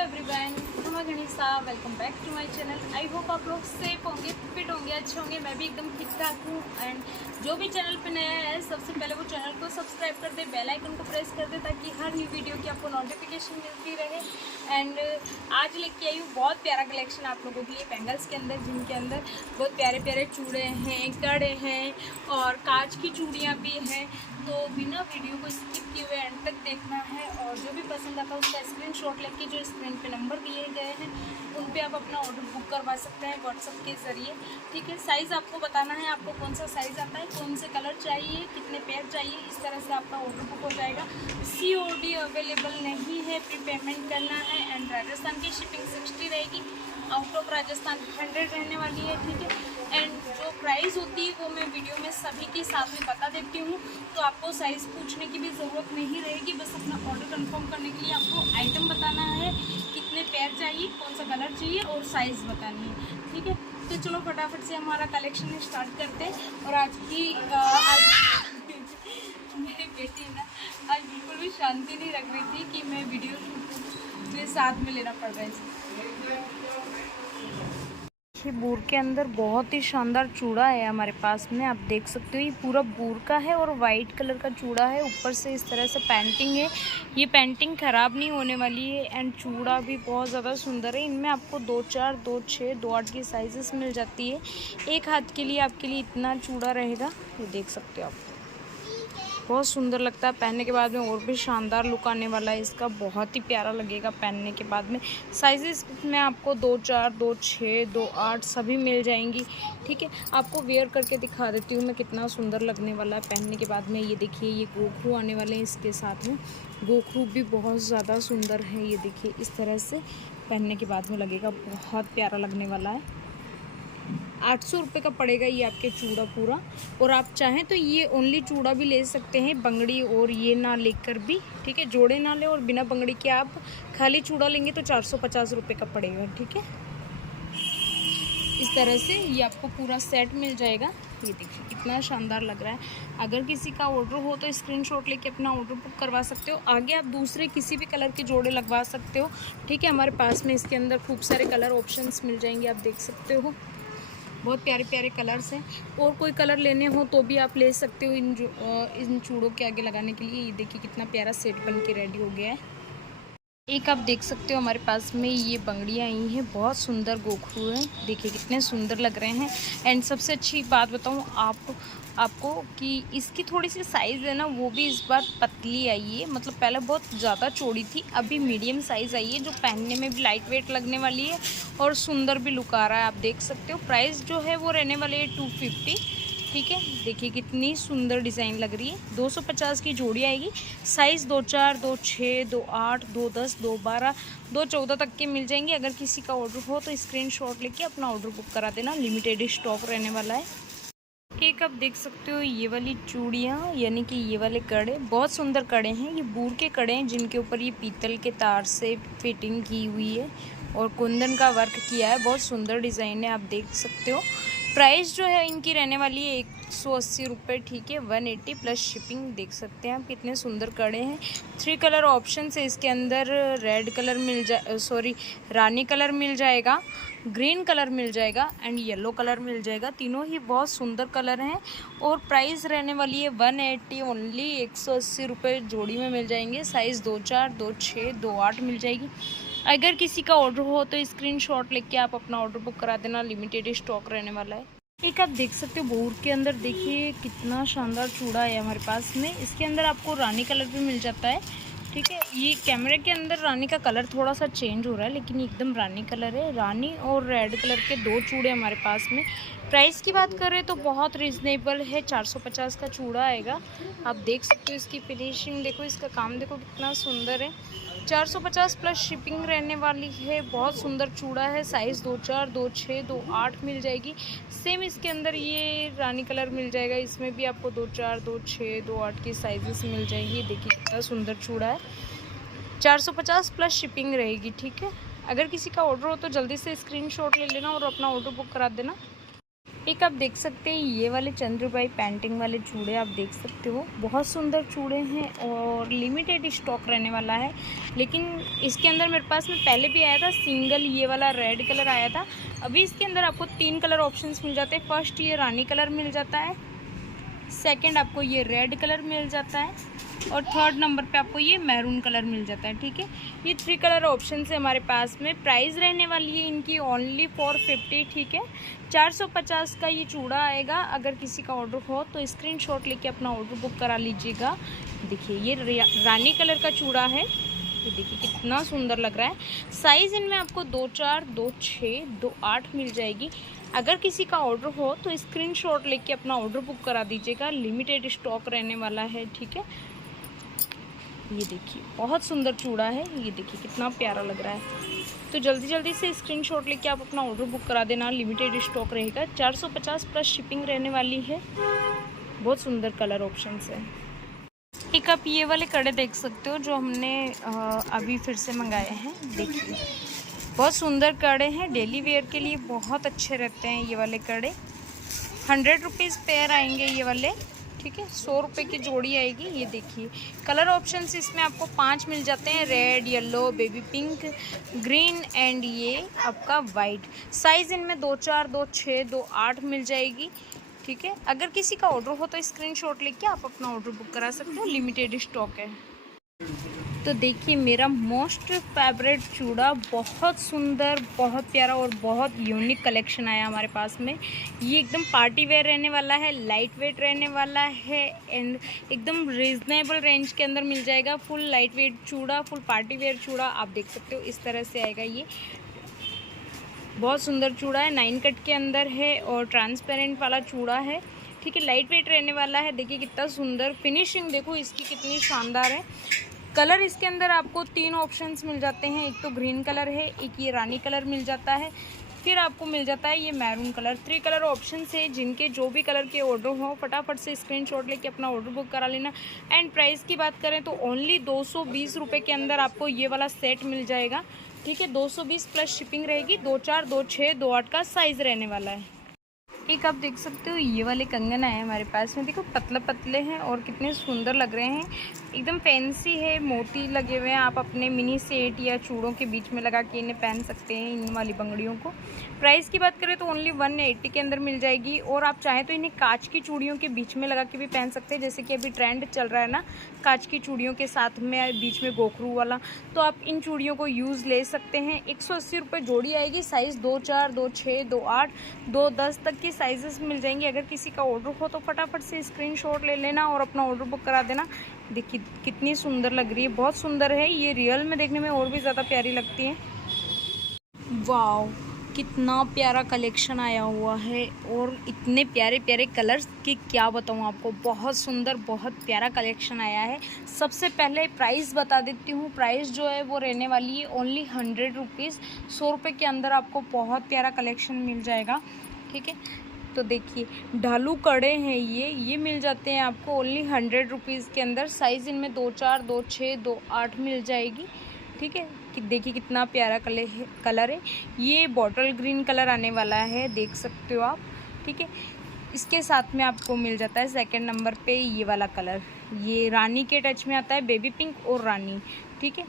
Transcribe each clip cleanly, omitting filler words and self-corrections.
Everyone, नमः Ganesha. Welcome back to my channel. I hope आप लोग सेफ होंगे, फिट होंगे, अच्छे होंगे। मैं भी एकदम ठीक ठाक हूँ। एंड जो भी चैनल पे नया है सबसे पहले वो चैनल को सब्सक्राइब कर दे, बेल आइकन को प्रेस कर दे ताकि हर न्यू वीडियो की आपको नोटिफिकेशन मिलती रहे। एंड आज लेके आई हूँ बहुत प्यारा कलेक्शन आप लोगों के लिए बैंगल्स के अंदर, जिनके अंदर बहुत प्यारे प्यारे चूड़े हैं, कड़े हैं और कांच की चूड़ियाँ भी हैं। तो बिना वीडियो को स्किप किए हुए एंड तक देखना है और जो भी पसंद आता है उसका स्क्रीनशॉट लेके जो स्क्रीन पे नंबर दिए गए हैं उन पे आप अपना ऑर्डर बुक करवा सकते हैं व्हाट्सएप के ज़रिए। ठीक है, साइज़ आपको बताना है आपको कौन सा साइज़ आता है, कौन से कलर चाहिए, कितने पेयर चाहिए, इस तरह से आपका ऑर्डर बुक हो जाएगा। COD अवेलेबल नहीं है, प्री पेमेंट करना है। एंड राजस्थान की शिपिंग 60 रहेगी, आउट ऑफ राजस्थान 100 रहने वाली है। ठीक है, एंड जो प्राइस होती है वो मैं वीडियो में सभी के साथ में बता देती हूँ, तो आपको साइज़ पूछने की भी ज़रूरत नहीं रहेगी। बस अपना ऑर्डर कंफर्म करने के लिए आपको आइटम बताना है, कितने पेयर चाहिए, कौन सा कलर चाहिए और साइज़ बतानी है। ठीक है, तो चलो फटाफट से हमारा कलेक्शन स्टार्ट करते हैं। और आज मेरी बेटी ना आज बिल्कुल भी शांति नहीं रख रही थी कि मैं वीडियो शूट में साथ में लेना पड़ रहा है। ये बूर के अंदर बहुत ही शानदार चूड़ा है हमारे पास में, आप देख सकते हो। ये पूरा बूर का है और वाइट कलर का चूड़ा है, ऊपर से इस तरह से पेंटिंग है। ये पेंटिंग ख़राब नहीं होने वाली है। एंड चूड़ा भी बहुत ज़्यादा सुंदर है। इनमें आपको 2 4, 2 6, 2 8 की साइजेस मिल जाती है। एक हाथ के लिए आपके लिए इतना चूड़ा रहेगा, ये देख सकते हो आप। बहुत सुंदर लगता है पहनने के बाद में, और भी शानदार लुक आने वाला है इसका, बहुत ही प्यारा लगेगा पहनने के बाद में। साइजेस में आपको 2 4, 2 6, 2 8 सभी मिल जाएंगी। ठीक है, आपको वेयर करके दिखा देती हूँ मैं कितना सुंदर लगने वाला है पहनने के बाद में। ये देखिए, ये गोखरू आने वाले हैं इसके साथ में। गोखरू भी बहुत ज़्यादा सुंदर है, ये देखिए इस तरह से पहनने के बाद में लगेगा, बहुत प्यारा लगने वाला है। 800 रुपये का पड़ेगा ये आपके चूड़ा पूरा। और आप चाहें तो ये ओनली चूड़ा भी ले सकते हैं, बंगड़ी और ये ना लेकर भी। ठीक है, जोड़े ना ले और बिना बंगड़ी के आप खाली चूड़ा लेंगे तो 450 रुपये का पड़ेगा। ठीक है, इस तरह से ये आपको पूरा सेट मिल जाएगा। ये देखिए कितना शानदार लग रहा है। अगर किसी का ऑर्डर हो तो स्क्रीनशॉट लेके अपना ऑर्डर बुक करवा सकते हो। आगे आप दूसरे किसी भी कलर के जोड़े लगवा सकते हो। ठीक है, हमारे पास में इसके अंदर खूब सारे कलर ऑप्शंस मिल जाएंगे, आप देख सकते हो। बहुत प्यारे प्यारे कलर्स हैं, और कोई कलर लेने हो तो भी आप ले सकते हो इन चूड़ों के आगे लगाने के लिए। ये देखिए कितना प्यारा सेट बन के रेडी हो गया है। एक आप देख सकते हो हमारे पास में ये बंगड़ियाँ आई हैं, बहुत सुंदर गोखरू हैं, देखिए कितने सुंदर लग रहे हैं। एंड सबसे अच्छी बात बताऊँ आपको कि इसकी थोड़ी सी साइज़ है ना, वो भी इस बार पतली आई है। मतलब पहले बहुत ज़्यादा चौड़ी थी, अभी मीडियम साइज़ आई है, जो पहनने में भी लाइट वेट लगने वाली है और सुंदर भी लुक आ रहा है, आप देख सकते हो। प्राइस जो है वो रहने वाले है 250। ठीक है, देखिए कितनी सुंदर डिज़ाइन लग रही है। 250 की जोड़ी आएगी। साइज़ 2 4, 2 6, 2 8, 2 10, 2 12, 2 14 तक के मिल जाएंगे। अगर किसी का ऑर्डर हो तो स्क्रीनशॉट लेके अपना ऑर्डर बुक करा देना, लिमिटेड स्टॉक रहने वाला है। एक आप देख सकते हो ये वाली चूड़ियाँ, यानी कि ये वाले कड़े, बहुत सुंदर कड़े हैं। ये बूर के कड़े हैं जिनके ऊपर ये पीतल के तार से फिटिंग की हुई है और कुंदन का वर्क किया है, बहुत सुंदर डिज़ाइन है, आप देख सकते हो। प्राइस जो है इनकी रहने वाली है 180 रुपये। ठीक है, 180 प्लस शिपिंग। देख सकते हैं आप कितने सुंदर कड़े हैं। 3 कलर ऑप्शन है इसके अंदर। रेड कलर रानी कलर मिल जाएगा, ग्रीन कलर मिल जाएगा एंड येलो कलर मिल जाएगा। तीनों ही बहुत सुंदर कलर हैं। और प्राइस रहने वाली है 180 ओनली, 180 रुपये जोड़ी में मिल जाएंगे। साइज़ 2 4, 2 6, 2 8 मिल जाएगी। अगर किसी का ऑर्डर हो तो स्क्रीनशॉट लेके आप अपना ऑर्डर बुक करा देना, लिमिटेड स्टॉक रहने वाला है। एक आप देख सकते हो बूर के अंदर, देखिए कितना शानदार चूड़ा है हमारे पास में। इसके अंदर आपको रानी कलर भी मिल जाता है। ठीक है, ये कैमरे के अंदर रानी का कलर थोड़ा सा चेंज हो रहा है, लेकिन एकदम रानी कलर है। रानी और रेड कलर के 2 चूड़े हमारे पास में। प्राइस की बात करें तो बहुत रिजनेबल है, 450 का चूड़ा आएगा। आप देख सकते हो इसकी फिनिशिंग देखो, इसका काम देखो कितना सुंदर है। 450 प्लस शिपिंग रहने वाली है। बहुत सुंदर चूड़ा है। साइज़ 2 4, 2 6, 2 8 मिल जाएगी। सेम इसके अंदर ये रानी कलर मिल जाएगा, इसमें भी आपको 2 4, 2 6, 2 8 की साइजेस मिल जाएगी। देखिए कितना सुंदर चूड़ा है। 450 प्लस शिपिंग रहेगी। ठीक है, अगर किसी का ऑर्डर हो तो जल्दी से स्क्रीनशॉट ले लेना और अपना ऑर्डर बुक करा देना। एक आप देख सकते हैं ये वाले चंद्रबाई पेंटिंग वाले चूड़े आप देख सकते हो, बहुत सुंदर चूड़े हैं और लिमिटेड स्टॉक रहने वाला है। लेकिन इसके अंदर मेरे पास में पहले भी आया था सिंगल, ये वाला रेड कलर आया था। अभी इसके अंदर आपको 3 कलर ऑप्शंस मिल जाते हैं। फर्स्ट ये रानी कलर मिल जाता है, सेकंड आपको ये रेड कलर मिल जाता है और थर्ड नंबर पे आपको ये मैरून कलर मिल जाता है। ठीक है, ये 3 कलर ऑप्शन है हमारे पास में। प्राइस रहने वाली है इनकी ओनली 450। ठीक है, 450 का ये चूड़ा आएगा। अगर किसी का ऑर्डर हो तो स्क्रीनशॉट लेके अपना ऑर्डर बुक करा लीजिएगा। देखिए ये रानी कलर का चूड़ा है, ये देखिए कितना सुंदर लग रहा है। साइज़ इनमें आपको 2 4, 2 6, 2 8 मिल जाएगी। अगर किसी का ऑर्डर हो तो स्क्रीनशॉट लेके अपना ऑर्डर बुक करा दीजिएगा, लिमिटेड स्टॉक रहने वाला है। ठीक है, ये देखिए बहुत सुंदर चूड़ा है, ये देखिए कितना प्यारा लग रहा है। तो जल्दी जल्दी से स्क्रीनशॉट लेके आप अपना ऑर्डर बुक करा देना, लिमिटेड स्टॉक रहेगा। 450 प्लस शिपिंग रहने वाली है। बहुत सुंदर कलर ऑप्शंस है। एक आप ये वाले कड़े देख सकते हो जो हमने अभी फिर से मंगाए हैं। देखिए बहुत सुंदर कड़े हैं, डेली वेयर के लिए बहुत अच्छे रहते हैं ये वाले कड़े। 100 रुपीज़ पेयर आएंगे ये वाले। ठीक है, 100 रुपये की जोड़ी आएगी। ये देखिए कलर ऑप्शंस इसमें आपको 5 मिल जाते हैं, red, yellow, baby pink, green and ये आपका वाइट। साइज़ इनमें 2 4, 2 6, 2 8 मिल जाएगी। ठीक है, अगर किसी का ऑर्डर हो तो स्क्रीनशॉट लेके आप अपना ऑर्डर बुक करा सकते हो, लिमिटेड स्टॉक है। तो देखिए मेरा मोस्ट फेवरेट चूड़ा, बहुत सुंदर, बहुत प्यारा और बहुत यूनिक कलेक्शन आया हमारे पास में। ये एकदम पार्टी वेयर रहने वाला है, लाइट वेट रहने वाला है एंड एकदम रीज़नेबल रेंज के अंदर मिल जाएगा। फुल लाइट वेट चूड़ा, फुल पार्टी वेयर चूड़ा आप देख सकते हो, इस तरह से आएगा ये। बहुत सुंदर चूड़ा है, 9 कट के अंदर है और ट्रांसपेरेंट वाला चूड़ा है। ठीक है, लाइट वेट रहने वाला है। देखिए कितना सुंदर फिनिशिंग, देखो इसकी कितनी शानदार है। कलर इसके अंदर आपको 3 ऑप्शंस मिल जाते हैं। एक तो ग्रीन कलर है, एक ये रानी कलर मिल जाता है, फिर आपको मिल जाता है ये मैरून कलर। 3 कलर ऑप्शन है। जिनके जो भी कलर के ऑर्डर हो फटाफट से स्क्रीनशॉट लेके अपना ऑर्डर बुक करा लेना। एंड प्राइस की बात करें तो ओनली 220 रुपये के अंदर आपको ये वाला सेट मिल जाएगा। ठीक है, 220 प्लस शिपिंग रहेगी। 2 4, 2 6, 2 8 का साइज़ रहने वाला है। एक आप देख सकते हो ये वाले कंगन आए हमारे पास में। देखो पतले पतले हैं और कितने सुंदर लग रहे हैं, एकदम फैंसी है, मोती लगे हुए हैं। आप अपने मिनी सेट या चूड़ों के बीच में लगा के इन्हें पहन सकते हैं, इन वाली बंगड़ियों को। प्राइस की बात करें तो ओनली 180 के अंदर मिल जाएगी। और आप चाहें तो इन्हें कांच की चूड़ियों के बीच में लगा के भी पहन सकते हैं, जैसे कि अभी ट्रेंड चल रहा है ना कांच की चूड़ियों के साथ में बीच में गोखरू वाला, तो आप इन चूड़ियों को यूज़ ले सकते हैं। 180 रुपये जोड़ी आएगी। साइज़ 2 4, 2 6, 2 8, 2 10 तक की साइजेस मिल जाएंगे। अगर किसी का ऑर्डर हो तो फटाफट से स्क्रीनशॉट ले लेना और अपना ऑर्डर बुक करा देना। देखिए कितनी सुंदर लग रही है, बहुत सुंदर है ये, रियल में देखने में और भी ज़्यादा प्यारी लगती है। वाओ कितना प्यारा कलेक्शन आया हुआ है और इतने प्यारे प्यारे कलर्स की क्या बताऊँ आपको, बहुत सुंदर बहुत प्यारा कलेक्शन आया है। सबसे पहले प्राइस बता देती हूँ। प्राइस जो है वो रहने वाली है ओनली 100 रुपीज़। 100 रुपये के अंदर आपको बहुत प्यारा कलेक्शन मिल जाएगा। ठीक है, तो देखिए ढालू कड़े हैं ये मिल जाते हैं आपको ओनली 100 रुपीज़ के अंदर। साइज़ इनमें 2 4, 2 6, 2 8 मिल जाएगी। ठीक है, कि देखिए कितना प्यारा कलर है। ये बॉटल ग्रीन कलर आने वाला है, देख सकते हो आप। ठीक है, इसके साथ में आपको मिल जाता है सेकंड नंबर पे ये वाला कलर, ये रानी के टच में आता है, बेबी पिंक और रानी। ठीक है,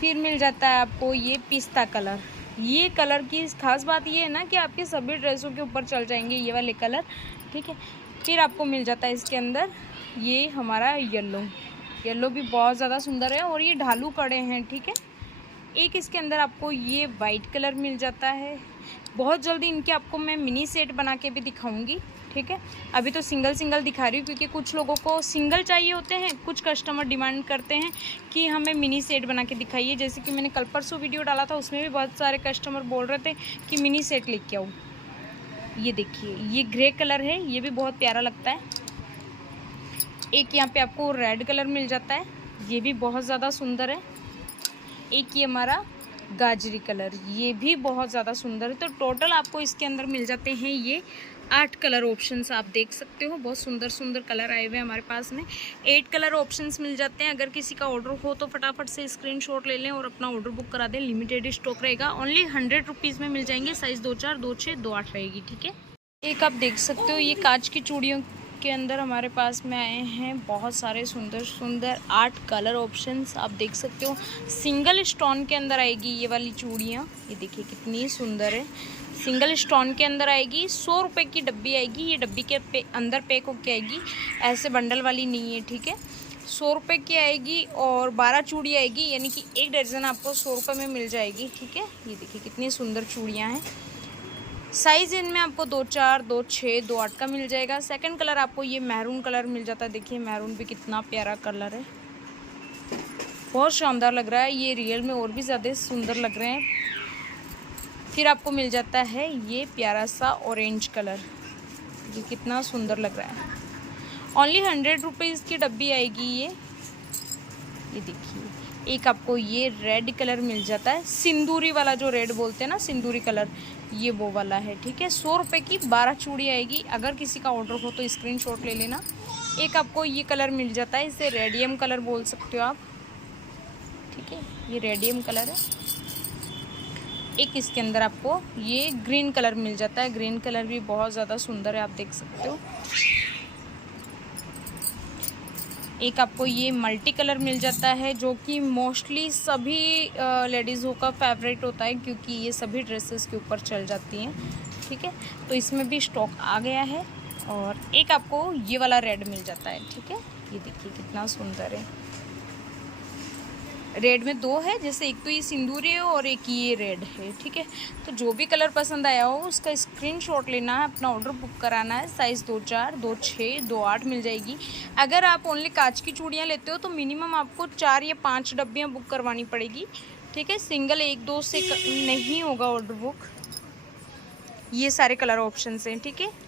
फिर मिल जाता है आपको ये पिस्ता कलर। ये कलर की खास बात ये है ना कि आपके सभी ड्रेसों के ऊपर चल जाएंगे ये वाले कलर। ठीक है, फिर आपको मिल जाता है इसके अंदर ये हमारा येलो भी बहुत ज़्यादा सुंदर है और ये ढालू कड़े हैं। ठीक है, एक इसके अंदर आपको ये वाइट कलर मिल जाता है। बहुत जल्दी इनके आपको मैं मिनी सेट बना के भी दिखाऊंगी। ठीक है, अभी तो सिंगल दिखा रही हूँ क्योंकि कुछ लोगों को सिंगल चाहिए होते हैं, कुछ कस्टमर डिमांड करते हैं कि हमें मिनी सेट बना के दिखाइए। जैसे कि मैंने कल परसों वीडियो डाला था, उसमें भी बहुत सारे कस्टमर बोल रहे थे कि मिनी सेट लेके आओ। ये देखिए ये ग्रे कलर है, ये भी बहुत प्यारा लगता है। एक यहाँ पे आपको रेड कलर मिल जाता है, ये भी बहुत ज़्यादा सुंदर है। एक ये हमारा गाजरी कलर, ये भी बहुत ज़्यादा सुंदर है। तो टोटल आपको इसके अंदर मिल जाते हैं ये 8 कलर ऑप्शंस, आप देख सकते हो। बहुत सुंदर सुंदर कलर आए हुए हैं हमारे पास में। 8 कलर ऑप्शंस मिल जाते हैं। अगर किसी का ऑर्डर हो तो फटाफट से स्क्रीनशॉट ले लें और अपना ऑर्डर बुक करा दें। लिमिटेड स्टॉक रहेगा, ओनली 100 रुपीज़ में मिल जाएंगे। साइज़ 2 4, 2 6, 2 8 रहेगी। ठीक है। एक आप देख सकते हो ये कांच की चूड़ियों के अंदर हमारे पास में आए हैं बहुत सारे सुंदर सुंदर 8 कलर ऑप्शंस। आप देख सकते हो सिंगल स्टोन के अंदर आएगी ये वाली चूड़ियाँ। ये देखिए कितनी सुंदर है, सिंगल स्टोन के अंदर आएगी। 100 रुपये की डब्बी आएगी। ये डब्बी के अंदर पैक होके आएगी, ऐसे बंडल वाली नहीं है, ठीक है। 100 रुपये की आएगी और 12 चूड़ी आएगी, यानी कि एक दर्जन आपको 100 रुपये में मिल जाएगी, ठीक है। ये देखिए कितनी सुंदर चूड़ियाँ हैं। साइज़ इनमें आपको 2-4, 2-6, 2-8 का मिल जाएगा। सेकंड कलर आपको ये मैरून कलर मिल जाता है। देखिए मैरून भी कितना प्यारा कलर है, बहुत शानदार लग रहा है। ये रियल में और भी ज़्यादा सुंदर लग रहे हैं। फिर आपको मिल जाता है ये प्यारा सा ऑरेंज कलर, ये कितना सुंदर लग रहा है। ओनली 100 रुपीज़ की डब्बी आएगी ये देखिए। एक आपको ये रेड कलर मिल जाता है, सिंदूरी वाला जो रेड बोलते हैं ना, सिंदूरी कलर, ये वो वाला है, ठीक है। 100 रुपये की 12 चूड़ी आएगी। अगर किसी का ऑर्डर हो तो स्क्रीनशॉट ले लेना। एक आपको ये कलर मिल जाता है, इसे रेडियम कलर बोल सकते हो आप, ठीक है। ये रेडियम कलर है। एक इसके अंदर आपको ये ग्रीन कलर मिल जाता है। ग्रीन कलर भी बहुत ज़्यादा सुंदर है, आप देख सकते हो। एक आपको ये मल्टी कलर मिल जाता है, जो कि मोस्टली सभी लेडीज़ों का फेवरेट होता है, क्योंकि ये सभी ड्रेसेस के ऊपर चल जाती हैं, ठीक है। तो इसमें भी स्टॉक आ गया है। और एक आपको ये वाला रेड मिल जाता है, ठीक है। ये देखिए कितना सुंदर है। रेड में 2 है, जैसे एक तो ये सिंदूरी है और एक ये रेड है, ठीक है। तो जो भी कलर पसंद आया हो उसका स्क्रीनशॉट लेना है, अपना ऑर्डर बुक कराना है। साइज़ 2-4, 2-6, 2-8 मिल जाएगी। अगर आप ओनली कांच की चूड़ियाँ लेते हो तो मिनिमम आपको 4 या 5 डब्बियाँ बुक करवानी पड़ेगी, ठीक है। सिंगल 1-2 से नहीं होगा ऑर्डर बुक। ये सारे कलर ऑप्शन हैं, ठीक है।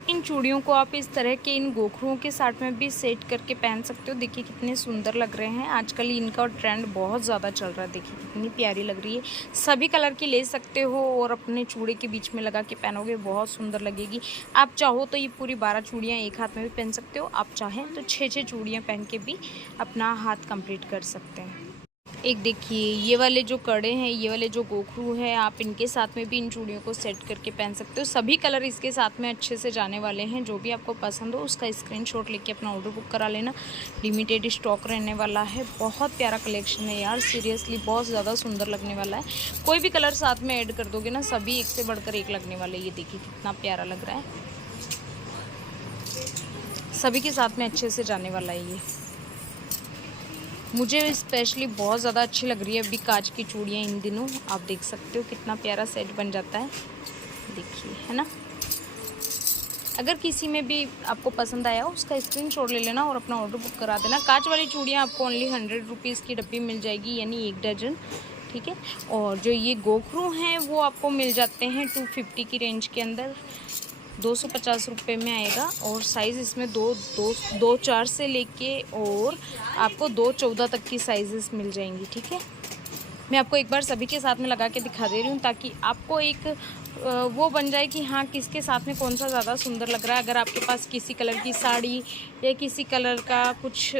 इन चूड़ियों को आप इस तरह के इन गोखरुओं के साथ में भी सेट करके पहन सकते हो। देखिए कितने सुंदर लग रहे हैं। आजकल इनका ट्रेंड बहुत ज़्यादा चल रहा है। देखिए कितनी प्यारी लग रही है। सभी कलर की ले सकते हो और अपने चूड़े के बीच में लगा के पहनोगे, बहुत सुंदर लगेगी। आप चाहो तो ये पूरी 12 चूड़ियाँ एक हाथ में भी पहन सकते हो। आप चाहें तो 6-6 चूड़ियाँ पहन के भी अपना हाथ कंप्लीट कर सकते हैं। एक देखिए ये वाले जो कड़े हैं, ये वाले जो गोखरू है, आप इनके साथ में भी इन चूड़ियों को सेट करके पहन सकते हो। सभी कलर इसके साथ में अच्छे से जाने वाले हैं। जो भी आपको पसंद हो उसका स्क्रीनशॉट लेके अपना ऑर्डर बुक करा लेना। लिमिटेड स्टॉक रहने वाला है। बहुत प्यारा कलेक्शन है यार, सीरियसली बहुत ज़्यादा सुंदर लगने वाला है। कोई भी कलर साथ में ऐड कर दोगे ना, सभी एक से बढ़कर एक लगने वाले। ये देखिए कितना प्यारा लग रहा है, सभी के साथ में अच्छे से जाने वाला है। ये मुझे स्पेशली बहुत ज़्यादा अच्छी लग रही है अभी कांच की चूड़ियाँ इन दिनों। आप देख सकते हो कितना प्यारा सेट बन जाता है, देखिए, है ना। अगर किसी में भी आपको पसंद आया हो उसका स्क्रीनशॉट ले लेना और अपना ऑर्डर बुक करा देना। कांच वाली चूड़ियाँ आपको ओनली 100 रुपीज़ की डब्बी मिल जाएगी, यानी 1 दर्जन, ठीक है। और जो ये गोखरू हैं वो आपको मिल जाते हैं 250 की रेंज के अंदर, 250 रुपये में आएगा। और साइज़ इसमें 2-4 से लेके और आपको 2-14 तक की साइजेस मिल जाएंगी, ठीक है। मैं आपको एक बार सभी के साथ में लगा के दिखा दे रही हूँ, ताकि आपको एक वो बन जाए कि हाँ किसके साथ में कौन सा ज़्यादा सुंदर लग रहा है। अगर आपके पास किसी कलर की साड़ी या किसी कलर का कुछ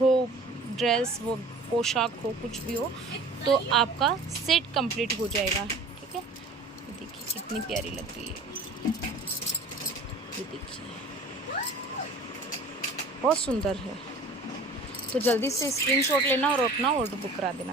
हो, ड्रेस वो पोशाक हो, कुछ भी हो, तो आपका सेट कंप्लीट हो जाएगा, ठीक है। देखिए कितनी प्यारी लग रही है, ये देखिए बहुत सुंदर है। तो जल्दी से स्क्रीनशॉट लेना और अपना ऑर्डर बुक करा देना।